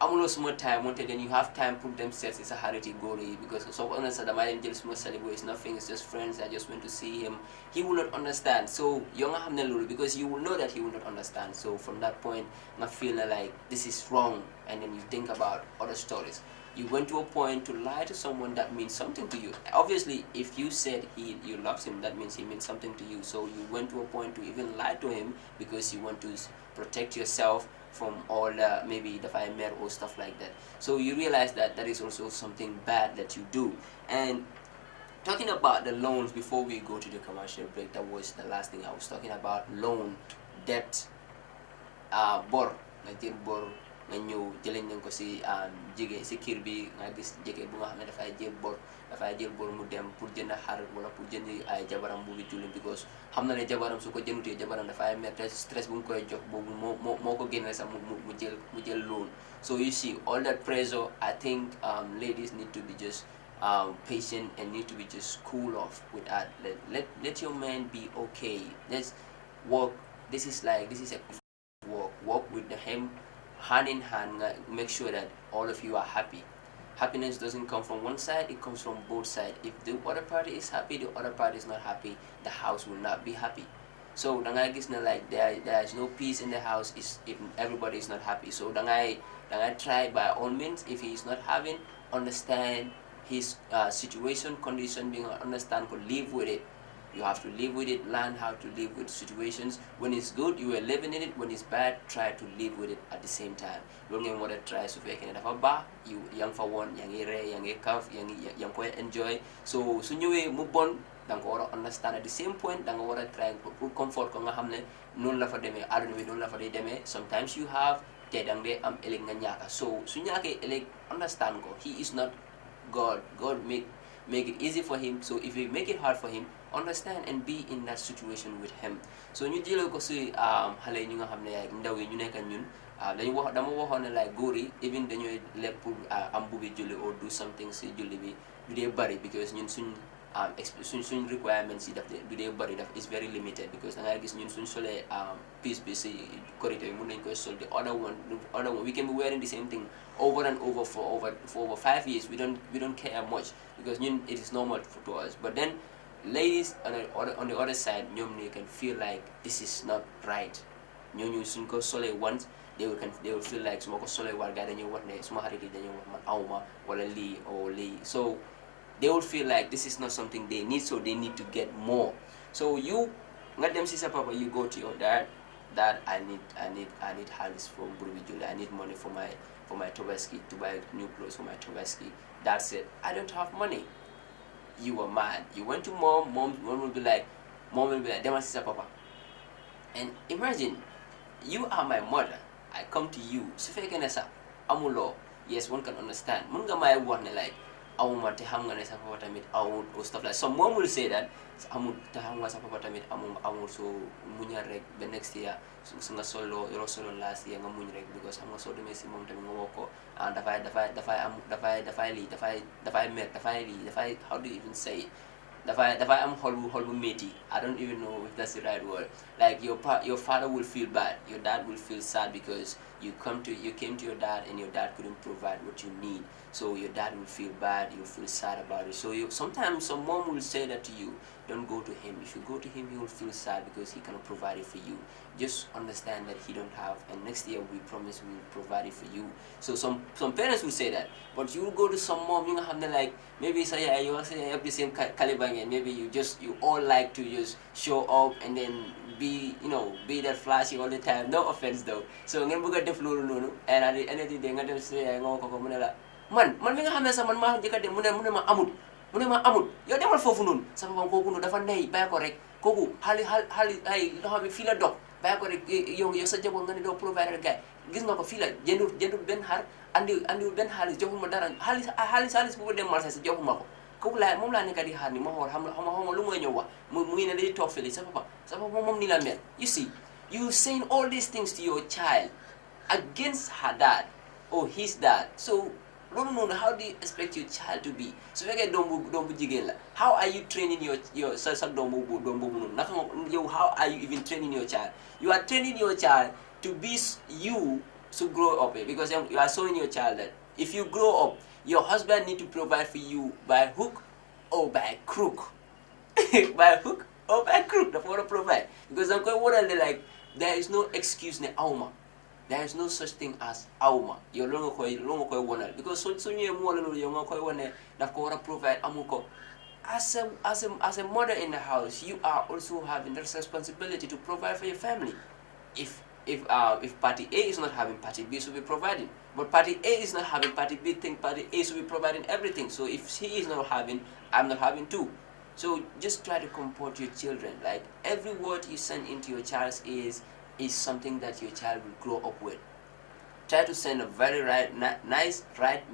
amuloo suma time wante then you have time pour them seet si sa xarit yi góor yi because soo ko understand damaa dem jël suma celebrate it's nothing, it's just friends, I just went to see him, he will not understand. So yow nga xam ne loolu because you will know that he will not understand. So from that point nga feel like this is wrong, and then you think about other stories. You went to a point to lie to someone that means something to you. Obviously, if you said you loves him, that means he means something to you. So you went to a point to even lie to him because you want to protect yourself from all the maybe the fire or stuff like that. So you realize that that is also something bad that you do. And talking about the loans before we go to the commercial break, that was the last thing I was talking about. Loan, debt, bor, nga jël bor nga ñëw jëlee nañ ko si jigéen si kër bi nga gis jigéen bu nga xam ne dafay jël bor mu dem pour jënd xar wala pour jënd ay jabaram bu bi julli because xam na ne jabaram su ko jëndutee jabaram dafay mer stress bu mu koy jox boobu moo ko génne sax mu jël loan. So you see all that pressure. I think ladies need to be just patient and need to be just cool off with that. Let your man be okay. Let's work. This is a work with him hand in hand. Make sure that all of you are happy. Happiness doesn't come from one side, it comes from both sides. If the other party is happy, the other party is not happy, the house will not be happy. So dangay gis na like there is no peace in the house if everybody is not happy. So dangay try by all means, if he is not having, understand his situation, condition, being understand, could live with it. You have to live with it, learn how to live with situations. When it's good, you are living in it. When it's bad, try to live with it at the same time. Loolu ngeen war a try su fekkee ne dafa baax yaa ngi fa woon yaa ngi ree yaa ngi kaf yaa ngi koy enjoy. So su ñëwee mu bon da nga ko war a understand at the same point. Da nga war a try pour comfort ko nga xam ne noonu la fa demee àdduna bi noonu la fa day demee. Sometimes you have te da nga dee am ëllëg nga ñaaka. So su ñaakee ëllëg understand ko. He is not God. God make it easy for him. So if you make it hard for him, understand and be in that situation with him. So ñu jëlee ko si xale yi ñu nga xam ne ndaw yi ñu nekk ak ñun dama waxoon ne like góor yi even dañooy lekk pour am bubbi julli or do something si julli bi du dee bari because ñun suñ requirements yi daf du dee bari daf is very limited because da ngay gis ñun suñ solee piece bi si korité yi mun nañ koy sol the other one we can be wearing the same thing over and over for over 5 years. We don't care much because ñun it is normal to us. But then ladies on the other side, they can feel like this is not right. Ñooñu suñ ko solee once they will feel like su ma ko solee war gaa dañuy wax ne suma xarit yi dañuy wax man awma wala lii or lii. So they will feel like this is not something they need, so they need to get more. So you nga dem si sa papa, you go to your dad, I need halis for Burubi Julie, I need money for my Tobaski, to buy new clothes for my Tobaski. That's it. I don't have money. You were mad. You went to mom will be like, Dema Sisa Papa. And imagine, you are my mother. I come to you. Sifekenesa, amulo. Yes, one can understand. Munga my one like, awuma te hamga ne sa papa tamit or stuff like. Some mom will say that, amu te hamga sa papa tamit amu so munya rek the next year. So nga solo last year nga munya rek because hamga so de mesi mom tamit nga woko. And how do you even say it? Dafai am holbu meti. I don't even know if that's the right word. Like your father will feel bad, your dad will feel sad because you came to your dad and your dad couldn't provide what you need. So your dad will feel bad, you feel sad about it. So sometimes some mom will say that to you, don't go to him. If you go to him, he will feel sad because he cannot provide it for you. Just understand that he don't have, and next year we promise we will provide it for you. So some parents will say that, but you will go to some mom, you have like maybe say you have the same caliber, and maybe you all like to just show up and then be that flashy all the time. No offense though. So ngeen bëgg def lolu nonu, and at the end of the day nga def say nga ko mu ne la man mi nga xamne sax man ma jëkka dem mu ne ma amut yow demal fofu non sama bam koku no dafa ney bay ko rek koku hali ay lo xam fi la dox bay ko rek yow sa jabon nga ne do provider guy gis nga ko fi la jëndul ben xar andi ben xaalis joxuma dara xaalis bu dem marché sa joxuma ko koku la mom la nekk di xaar ni ma xool xam lu moy ñëw wax mu ngi ne day toog feli sa papa mom ni la mel. You see, you saying all these things to your child against her dad or his dad. So no, how do you expect your child to be? So how are you training your how are you even training your child? You are training your child to be you to grow up, because you are showing your child that if you grow up, your husband need to provide for you by hook or by crook. By hook or by crook, the father provide. Because I'm going to like, there is no excuse ne auma. There is no such thing as auma. You're long one because so you more than you want to provide amuko. As a mother in the house, you are also having the responsibility to provide for your family. If party A is not having, party B should be providing. But party A is not having, party B think party A should be providing everything. So if he is not having, I'm not having too. So just try to comport your children. Like every word you send into your child's ears is something that your child will grow up with. Try to send a very nice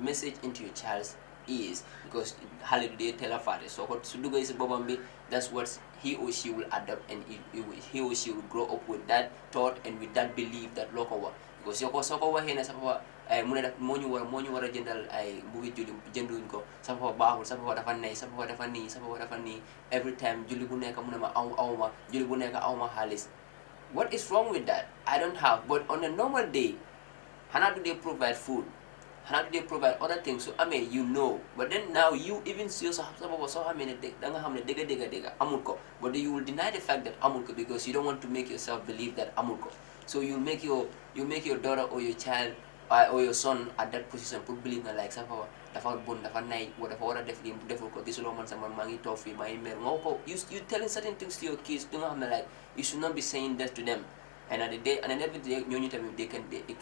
message into your child's ears, because holiday tell a father. So what Suduga is a that's what he or she will adapt, and he or she will grow up with that thought and with that belief that lokawa. Because yoko sokawa hena sapawa monyu wara jendal ay mbugi juli jenduñ ko sapawa bahul sapawa dafa nay sapawa dafa ni every time juli bu nekk mu ne ma awma juli bu nekk awma halis. What is wrong with that? I don't have. But on a normal day, how do they provide food? How do they provide other things? So I mean, you know. But then now you even see yourself, but you will deny the fact that amulko, because you don't want to make yourself believe that amulko. So you make your daughter or your child or your son at that position, put believe na like sabawa dafa bon dafa nay or dafa wara def lim deful ko gisulo man sama mangi toog fi may mer ngoko. You telling certain things to your kids, do nga xam ne like you should not be saying that to them. And at the day, and every day, it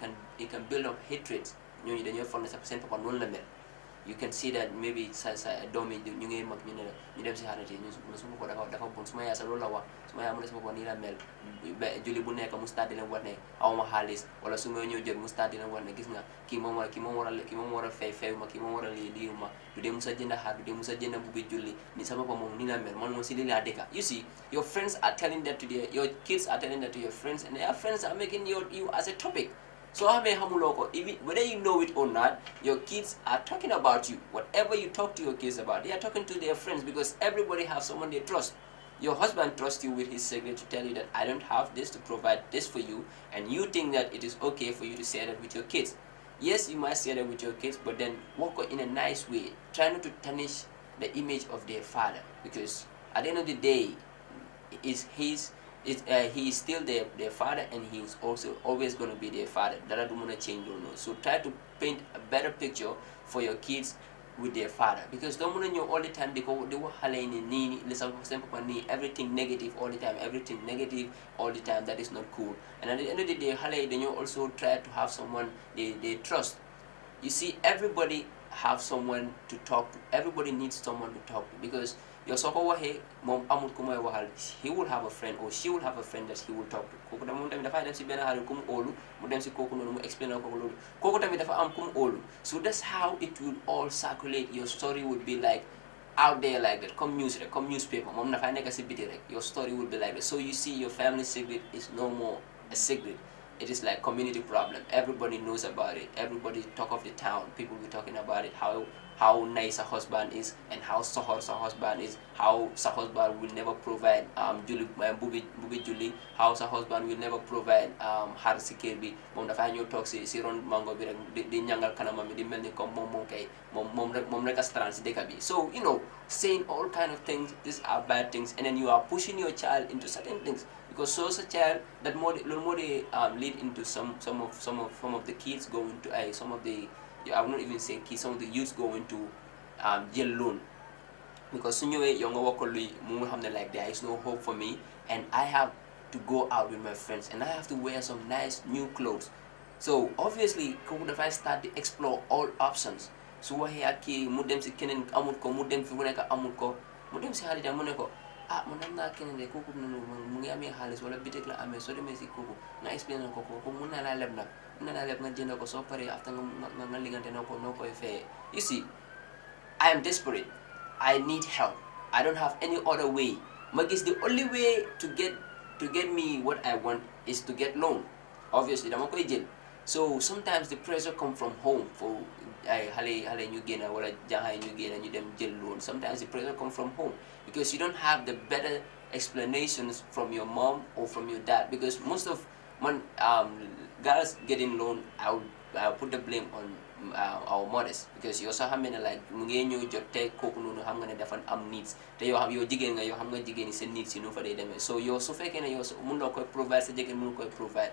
can build up hatred. You can see that maybe sa domi ñu ngi mag ñu dem si xarit ñu suma ko dafa bon suma yaa sa loolu la wax suma yaa mu ne sama ko nii la mel julli bu nekk mu stade leen war ne awma xaalis, wala su ma ñëw jot mu stade leen war ne gis nga kii moom war a fay ma kii moom war a lii ma du dee musa jënd xaar du dee musa jënd buggi julli ni sama ko moom nii la mel man moom si lii laa dëkka. You see, your friends are telling that to your kids are telling that to your friends, and their friends are making you as a topic. So whether you know it or not, your kids are talking about you. Whatever you talk to your kids about, they are talking to their friends, because everybody has someone they trust. Your husband trusts you with his secret to tell you that I don't have this to provide this for you, and you think that it is okay for you to share that with your kids. Yes, you might share that with your kids, but then work in a nice way. Try not to tarnish the image of their father, because at the end of the day, he is still their father, and he is also always going to be their father. That don't want to change or no. So try to paint a better picture for your kids with their father, because don't want to know all the time they were everything negative all the time, everything negative all the time. That is not cool. And at the end of the day, then you also try to have someone they trust. You see, everybody have someone to talk to. Everybody needs someone to talk to, because your soko wahe mom amul kumay wahal, he will have a friend or she will have a friend that he will talk to. Koko tamit dafa dem si ben hal kum olu mu dem si koku nonu mu explain ko lolu. Koko tamit dafa am kum olu. So that's how it will all circulate. Your story would be like out there like that. Come newspaper. Mom na fa nek si biti rek. Your story will be like that. So you see, your family secret is no more a secret. It is like community problem. Everybody knows about it. Everybody talk of the town. People be talking about it. How nice a husband is, and how sohor sa husband is, how sa husband will never provide bubi Julie, how sa husband will never provide har si kër bi moom dafa ñëw toog si ron mango bi rek di ñangal kanamam bi di mel ni comme moom rek a strand si dëkk bi. So saying all kind of things, these are bad things, and then you are pushing your child into certain things, because so as a child that more lead into some of the kids going to some of the, I will not even say kids, some of the youths go into jail loan, because younger like there is no hope for me, and I have to go out with my friends, and I have to wear some nice new clothes. So obviously, if I start to explore all options, so what here mudem si kenen amut ko mudem fi woneka amut ko mudem si halida moneko monam na kenen de koku nonu mu ngi amé xaliss wala bitek la amé so demé si koku na explain ko mun na la leb nak nga jënd ko so paré after nga ligante noko fay. You see, I am desperate. I need help. I don't have any other way. Magis, the only way to get me what I want is to get loan. Obviously, dama koy jël. So sometimes the pressure come from home for hale ñu génn wala jaxay ñu génn ñu dem jël loan. Sometimes the pressure come from home, because you don't have the better explanations from your mom or from your dad, because most of girls getting loan, I'll put the blame on our mothers, because you also have many like mu ngee ñëw jot tey kooku noonu xam nga ne dafa am needs te yoo xam yow jigéen nga yoo xam nga jigéen ñi seen needs yi nu fa dee demee, so yow su fekkee ne yow mun loo koy provide sa jigéen mun koy provide,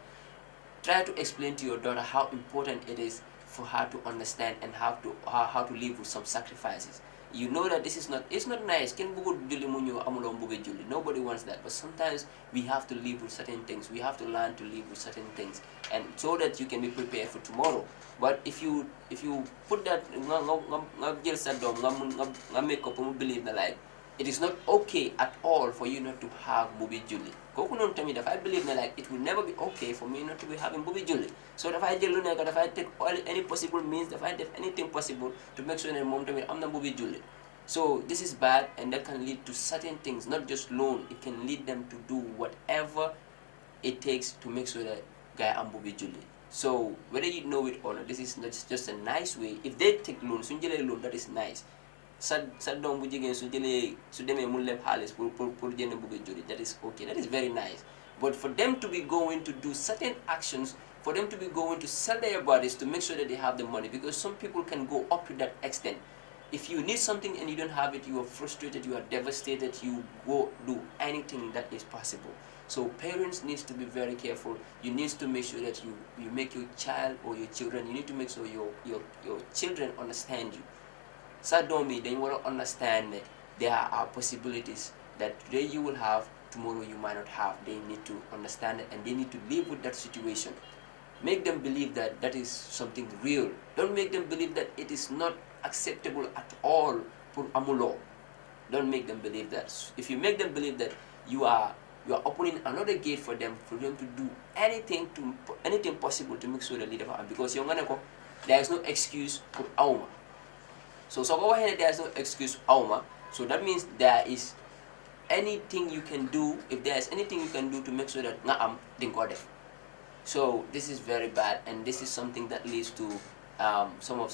try to explain to your daughter how important it is for her to understand and how to live with some sacrifices. You know that this is not, it's not nice. Ken bugu julli mu ñëw amuloo mbuga julli. Nobody wants that. But sometimes we have to live with certain things. We have to learn to live with certain things, and so that you can be prepared for tomorrow. But if you put that jël sa doom nga make up mu believe that like it is not okay at all for you not to have mbubi julli. Kooku noonu tamit dafay believe na like it will never be okay for me not to be having mbubi julli. So dafay jël lu nekk dafay take all any possible means, dafay def anything possible to make sure that moom tamit am na mbubi julli. So this is bad, and that can lead to certain things, not just loan. It can lead them to do whatever it takes to make sure that guy am mbubi julli. So whether you know it or not, this is not just a nice way. If they take loan, suñ jëlee loan, that is nice. Sa doom bu jigéen su demee mu leb xaalis pour jënd mbubi julli, that is okay, that is very nice. But for them to be going to do certain actions, for them to be going to sell their bodies to make sure that they have the money, because some people can go up to that extent. If you need something and you don't have it, you are frustrated, you are devastated, you go do anything that is possible. So parents need to be very careful. You need to make sure that you make your child or your children, you need to make sure your children understand you. Sa doom yi dañ war a understand that there are possibilities that today you will have, tomorrow you might not have. They need to understand it, and they need to live with that situation. Make them believe that that is something real. Don't make them believe that it is not acceptable at all for amulo. Don't make them believe that. If you make them believe that, you are opening another gate for them to do anything possible to make sure that leader, because you're gonna go, there is no excuse for auma. So go ahead, there is no excuse auma. So that means there is anything you can do. If there is anything you can do to make sure that naam didn't go there. So this is very bad, and this is something that leads to some of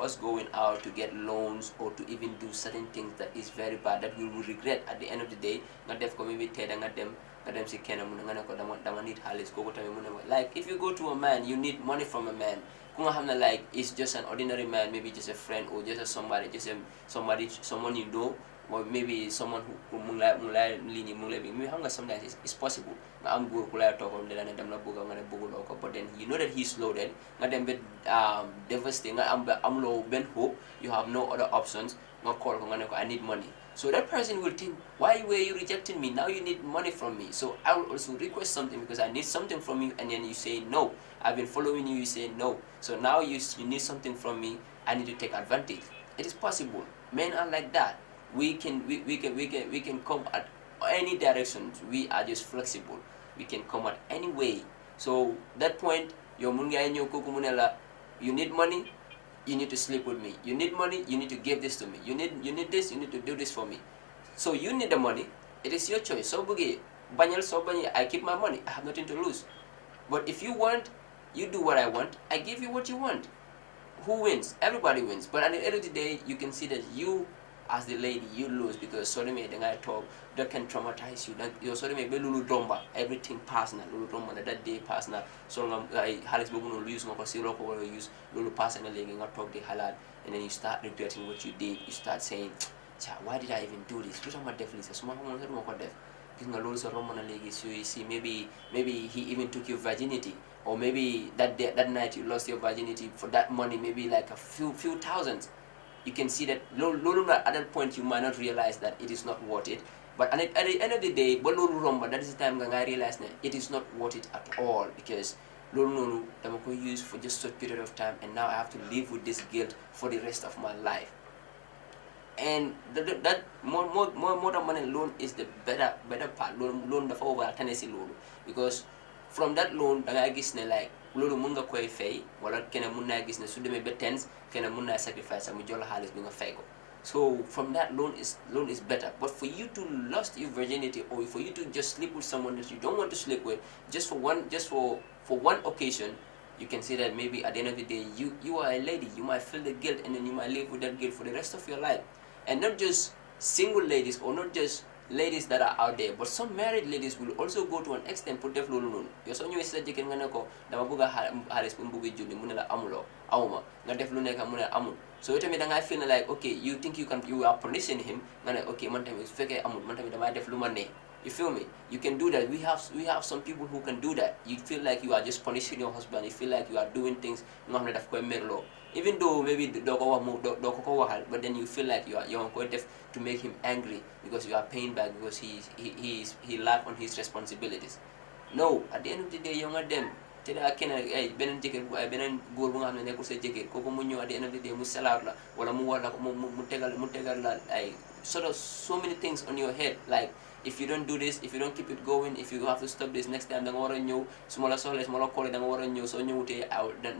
us going out to get loans or to even do certain things that is very bad, that we will regret at the end of the day. Nga def ko maybe tedda nga dem si kenn mu nga ne ko dama need xaalis kooku tamit mu ne like if you go to a man, you need money from a man. Ku nga xam ne like it's just an ordinary man, maybe just a friend or just a somebody, someone you know, or maybe someone who mu ngi lay sometimes it's possible nga am góor ku lay toogam de la ne dem la bëgg nga ne bëgguloo ko, but then you know that he's loaded nga dem ba devastated nga am loo benn hope, you have no other options, nga call ko nga ne ko I need money. So that person will think, why were you rejecting me? Now you need money from me. So I will also request something because I need something from you, and then you say no. I've been following you, you say no. So now you need something from me, I need to take advantage. It is possible. Men are like that. We can come at any direction. We are just flexible. We can come at any way. So that point, you need money, you need to sleep with me. You need money, you need to give this to me. You need this, you need to do this for me. So you need the money. It is your choice. So bugi, I keep my money. I have nothing to lose. But if you want, you do what I want. I give you what you want. Who wins? Everybody wins. But at the end of the day, you can see that you, as the lady, you lose, because sorry the guy talk that can traumatize you. That you sorry be lulu domba, everything personal, lulu domba that day personal. So Alex Bobo no use no consider ko use lulu personal legi nga talk the halal, and then you start regretting what you did. You start saying, why did I even do this? Which are my definitely so small mo ko def. Because nga lulu so romana legi, so you see maybe he even took your virginity. Or maybe that night you lost your virginity for that money, maybe like a few thousands. You can see that at that point you might not realize that it is not worth it. But at the end of the day, that is the time I realized that it is not worth it at all, because I'm going to use for just a short period of time, and now I have to live with this guilt for the rest of my life. And that more than money loan is the better part. Loan the over Tennessee loan, because from that loan, I guess like loolu mun nga koy fay, wala keneen mun naa gis ne su demee ba tens keneen mun naa sacrifice am jox la xaalis bi nga fay ko. So from that loan is better. But for you to lost your virginity, or for you to just sleep with someone that you don't want to sleep with, just for one occasion, you can see that maybe at the end of the day you are a lady, you might feel the guilt, and then you might live with that guilt for the rest of your life. And not just single ladies, or not just ladies that are out there, but some married ladies will also go to an extent put def lolu non yo so ñëwé ci sa jëkkër nga ne ko dama bëgg xaalis pour bëgg julli mu ne la amuloo awuma nga def lu nekk mu ne amul so yow tamit da ngay feel like okay you think you are punishing him nga ne okay man tamit su fekkee amul man tamit damay def lu ma ne. You feel me? You can do that. We have some people who can do that. You feel like you are just punishing your husband. You feel like you are doing things even though maybe but then you feel like you're going to make him angry because you are paying back because he lack on his responsibilities. No, at the end of the day, you're not them. Te da kenn ay beneen jëkkër bu ay beneen góor bu nga xam ne nekkul sa jëkkër kooku mu ñëw at the end of the day mu salaat la wala mu war la ko mu tegal la ay sort of so many things on your head like if you don't do this, if you don't keep it going, if you have to stop this next time, da nga war a ñëw su ma la soxlee su ma la koolee da nga war a ñëw soo ñëwutee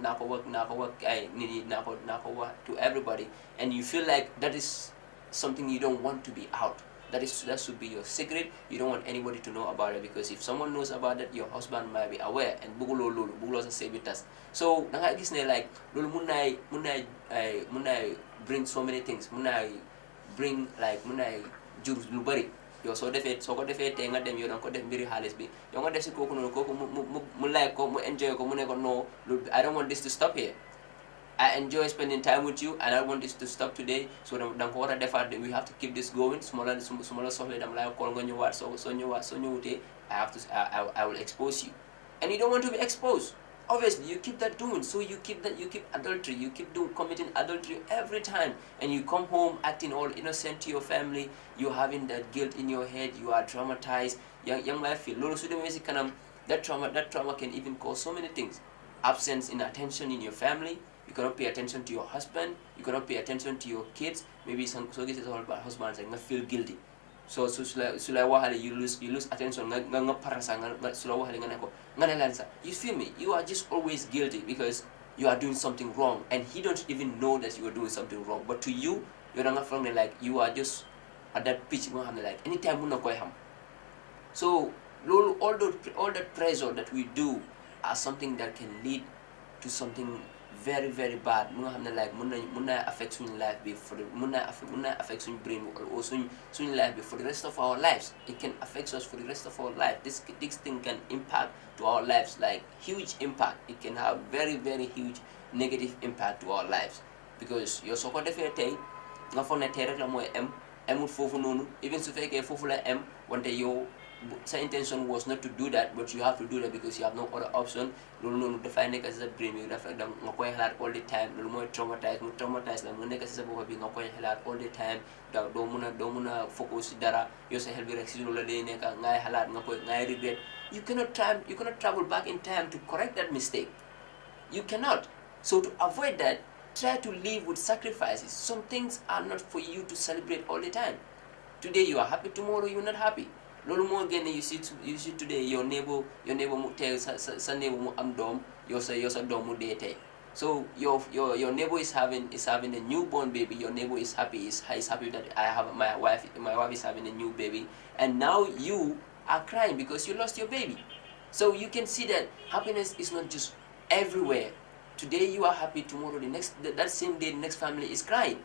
naa ko wax ay nit yi naa ko wax to everybody and you feel like that is something you don't want to be out. That should be your secret. You don't want anybody to know about it because if someone knows about it, your husband might be aware and buguloo sa sebitas. So da nga gis ne like loolu mun naay bring so many things. Mun naay jur lu bari. Yow soo ko defee tey nga dem yow danga ko def mbiri xaalis bi yow nga def si kooku noonu kooku mu like ko mu enjoy ko mu ne ko no I don't want this to stop here. I enjoy spending time with you and I want this to stop today so danga ko war a defaat we have to keep this going su ma la soxlee dama lay call nga ñëwaat soo ñëwutee I will expose you and you don't want to be exposed. Obviously you keep that doing, so you keep adultery, you keep committing adultery every time and you come home acting all innocent to your family, you're having that guilt in your head, you are traumatized. Young life feel lolu su demee si kanam that trauma can even cause so many things. Absence in attention in your family, you cannot pay attention to your husband, you cannot pay attention to your kids, maybe so gis is all about husbands like nga feel guilty. So sula waxale you lose attention nga parasa nga sula waxale nga ne ko nga ne lan sa you feel me, you are just always guilty because you are doing something wrong and he don't even know that you are doing something wrong, but to you you're nga from like you are just at that pitch nga xam ne like anytime mun na koy xam. So all that pressure that we do are something that can lead to something very very bad mu nga xam ne like mun na affect suñu life bi mun na affect suñu brain or suñu life bi for the rest of our lives. It can affect us for the rest of our life. This thing can impact to our lives like huge impact. It can have very very huge negative impact to our lives because yow soo ko defee tey nga foog ne tey rek la mooy amul foofu noonu even su fekkee foofu la wante yow sa intention was not to do that but you have to do that because you have no other option. Loolu noonu dafay nekk si sa brain bi dafa nga koy xalaat all the time. Loolu mooy traumatise la nga nekk si sa bopp bi nga koy xalaat all the time doo mun a focus si dara yow sa xel bi rek si loolu la day nekk ngay xalaat ngay regret. You cannot travel back in time to correct that mistake. You cannot. So to avoid that, try to live with sacrifices. Some things are not for you to celebrate all the time. Today you are happy, tomorrow you are not happy. Lolu mo gene you see today your neighbor mu tey sa neighbor mu am doom yow sa doom mu dee tey. So your neighbor is having a newborn baby. Your neighbor is happy. Is happy that my wife is having a new baby, and now you are crying because you lost your baby. So you can see that happiness is not just everywhere. Today you are happy, tomorrow that same day the next family is crying.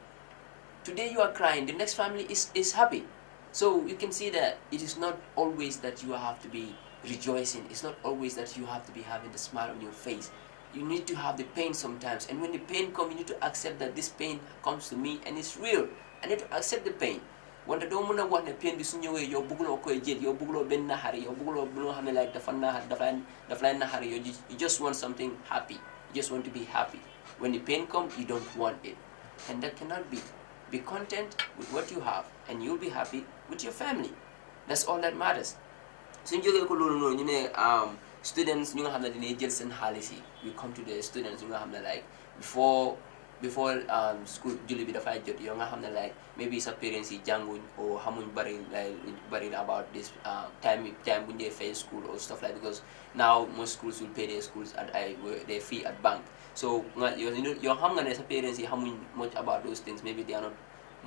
Today you are crying, the next family is happy. So you can see that it is not always that you have to be rejoicing. It's not always that you have to be having the smile on your face. You need to have the pain sometimes. And when the pain comes, you need to accept that this pain comes to me and it's real. I need to accept the pain. When the domuna want the pain, this new way, your bugulo ko jet, your bugulo ben nahari, your bugulo blue hammer like the flan nahari, you just want something happy. You just want to be happy. When the pain comes, you don't want it. And that cannot be. Be content with what you have and you'll be happy with your family. That's all that matters. Suñ jógee ko loolu noonu ñu ne students ñu nga xam ne dinañ jël seen xaalis yi we come to the students ñu nga xam ne like before school julli bi dafay jot yow nga xam ne like maybe sa parents yi jànguñ or xamuñ bari about this time bu ñu dee fay school or stuff like because now most schools will pay their schools at their fee at bank. So yoo xam nga ne sa parents yi xamuñ much about those things. Maybe they are not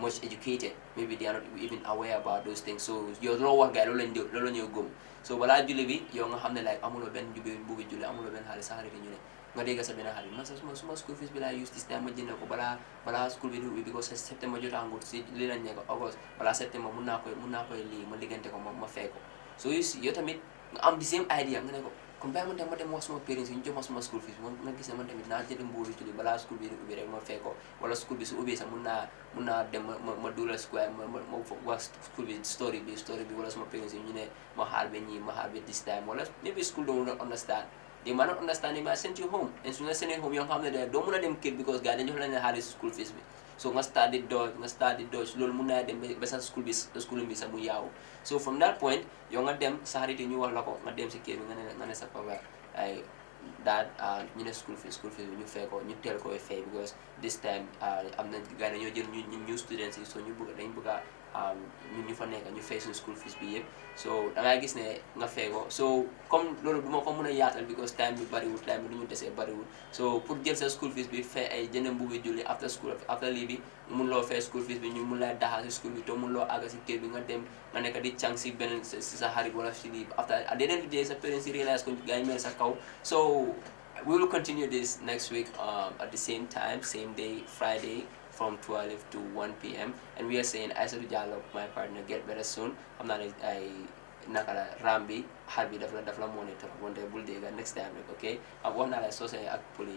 much educated, maybe they are not even aware about those things. So yow loo wax gars yi loolu la ñuy gëm. So balaa julli bi yow nga xam ne like amuloo benn buggi julli amuloo benn xaalis sa xarit ñu ne nga dégg sa benn xarit man sax suma school fees bi laa use this time ma jënd ko balaa school bi di ubbi because septembre jotaangul si li lañ nekk August balaa septembre mun naa koy lii ma liggante ko ma fay ko so yow tamit nga am the same idea nga ne ko kon bàyyi man tamit ma dem wax suma parents yi ñu jox ma suma school fees nga gis ne man tamit naa jënd mbuuru julli balaa school bi di ubbi rek ma fay ko wala school bi su ubbee sax mun naa dem ma dugal square ma wax school bi story bi wala suma parents yi ñu ne ma xaar ba ñii ma xaar ba this time wala maybe school don't understand they might not understand, they might send you home. And so, send you home, you have to don't want them kid because God, then you have to have school fees. So, I started Dutch, Lol Muna, them best school in Bisamu Yao. So, from that point, you want them, Sahari to New Loco, Madame Siki, and I that you know school fees when you fair or you tell go fair because this time I'm not gonna new students so you book ñu fa nekk ñu fay suñu school fees bi yëpp so da ngay gis ne nga fay ko so comme loolu du ma ko mën a yaatal because time bi bariwul time bi du ñu desee bariwul so pour jël sa school fees bi fay ay jënd mbubi julli after lii bi mun loo fay school fees bi ñu mun lay daxal si school bi te mun loo àgg si kër bi nga dem nga nekk di càng si beneen si sa xarit wala si lii after at the end of the day sa parents yi realize ko gars yi mel sa kaw so we will continue this next week at the same time same day Friday from 12 to 1 p.m. And we are saying, Aissatou Diallo, my partner, get better soon. I'm not nakala Rambi, Harbi, Dafla monitor, one day, bull digger, next time, okay? I want to so say, actually,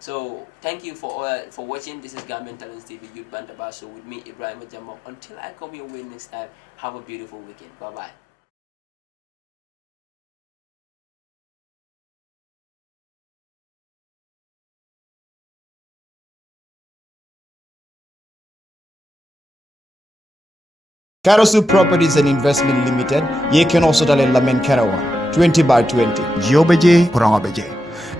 so, thank you for watching. This is Gambian Talents TV, Youth Bantaba Show with me, Ibrahim Jamo. Until I come your way next time, have a beautiful weekend. Bye bye. Karasu Properties and Investment Limited, ye can also tell Lamen Karawan, 20 by 20. Jiobeje, Kurangabeje.